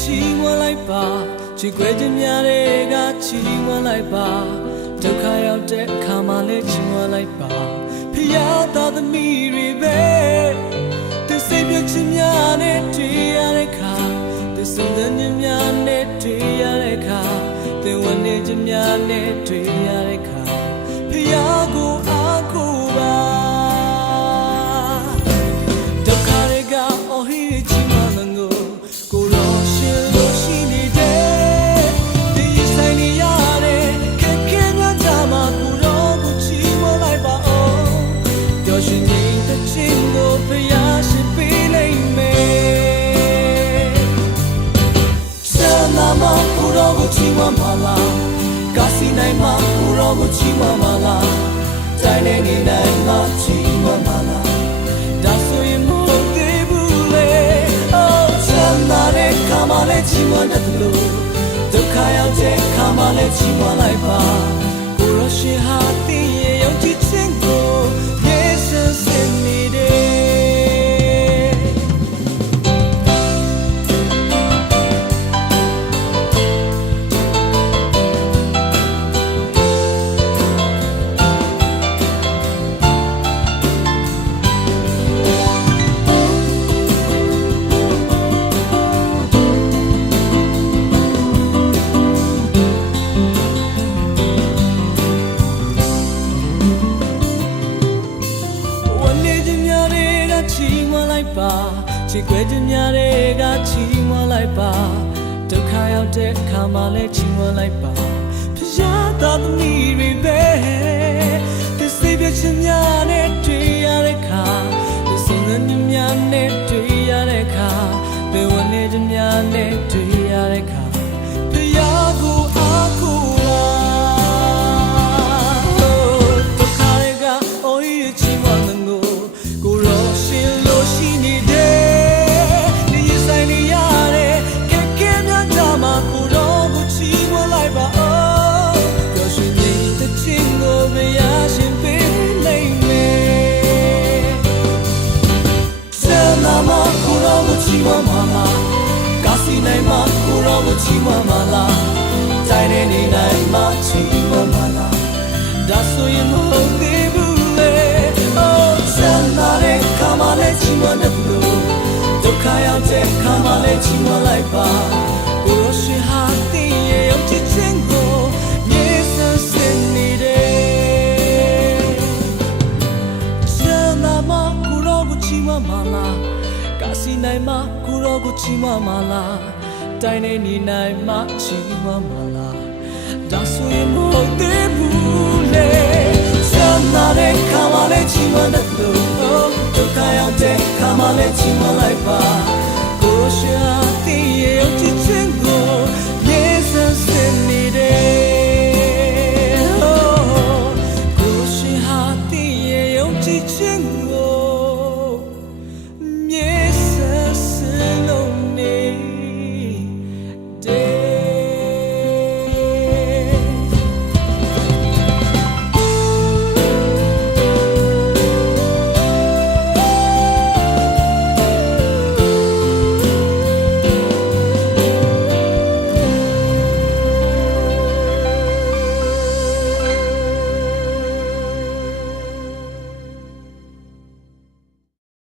ချီးမွမ်းလိုက်ပါချစ်ခွေခြင်းများတွေကချီးမွမ်းလိုက်ပါဒုက္ခရောက်တဲ့အခါမှလည်းချီးမွမ်းလိုက်ပါဖျားသားသမီးတွေပဲသူစိတ်ပြခြင်းများနဲ့တွေ့ရတဲ့အခါသူစုံစမ်းခြင်းများနဲ့တွေ့ရတဲ့အခါသူဝန်နေခြင်းများနဲ့တွေ့ရတဲ့အခါဖျားကိုအားကိုးပါဒုက္ခတွေကအော်ဟစ်ချီးမွမ်းလို့ကိုရောရှင်လို့ရှိနေတဲ့ဒီဆိုင်နေရတဲ့ခက်ခဲများကြမှာကိုရောကိုချီးမွမ်းလိုက်ပါအောင်ပျော်ရွှင်နေတဲ့ခြင်းကိုဖျားရှင်ပေးလိုက်မယ်ဆန္ဒမကိုရောကိုချီးမွမ်းပါလားကာစီနိုင်မှာကိုရောကိုချီးမွမ်းပါလားတိုင်းနေနေနိုင်မှာချီးမွမ်းပါလားဒါဆိုရင်မဟုတ်သေးဘူးလေချမ်းသာတဲ့ခါမှလည်းချီးမွမ်းတတ်လို့ဒုက္ခရောက်တဲ့ခါမှလည်းချီးမွမ်းလိုက်ပါကိုရရှိဟာတည်ရဲ့ယုံကြည်ခြင်းကိုယေရှုစင်နေတယ်ချစ်ခွေခြင်းများတွေကချီးမွမ်းလိုက်ပါဒုက္ခရောက်တဲ့အခါမှလည်းချီးမွမ်းလိုက်ပါဖျားသားသမီးတွေပဲဒီစိတ်ပြခြင်းများနဲ့တွေ့ရတဲ့အခါဒီစုံစမ်းခြင်းများနဲ့တွေ့ရတဲ့အခါဘယ်ဝန်နေခြင်းများနဲ့တွေ့ရတဲ့အခါဖျားကိုအားကိုးပါဒုက္ခတွေကအိုးရချီးမွမ်းလို့ကိုရောရှင်လို့ရှိနေတဲ့ချီးမွမ်းပါလားကာစီနိုင်မှာကိုရောကိုချီးမွမ်းပါလားတိုင်းနေနေနိုင်မှာချီးမွမ်းပါလားဒါဆိုရင်မဟုတ်သေးဘူးလေဆန္ဒတဲ့ခါမှလည်းချီးမွမ်းတယ်လို့ဒုက္ခရောက်တဲ့ခါမှလည်းချီးမွမ်းလိုက်ပါကိုရောရှိဟာတည်ရဲ့ယုံကြည်ခြင်းကိုယေရှုစင်နေတယ်ဆန္ဒမှာကိုရောကိုချီးမွမ်းပါလားကာစီနိုင်မှာကိုရောကိုချီးမွမ်းပါလားတိုင်းနေနေနိုင်မှာချီးမွမ်းပါလားဒါဆိုရင်မဟုတ်သေးဘူးလေဆန္ဒတဲ့ခါမှလည်းချီးမွမ်းတယ်လို့ဒုက္ခရောက်တဲ့ခါမှလည်းချီးမွမ်းလိုက်ပါ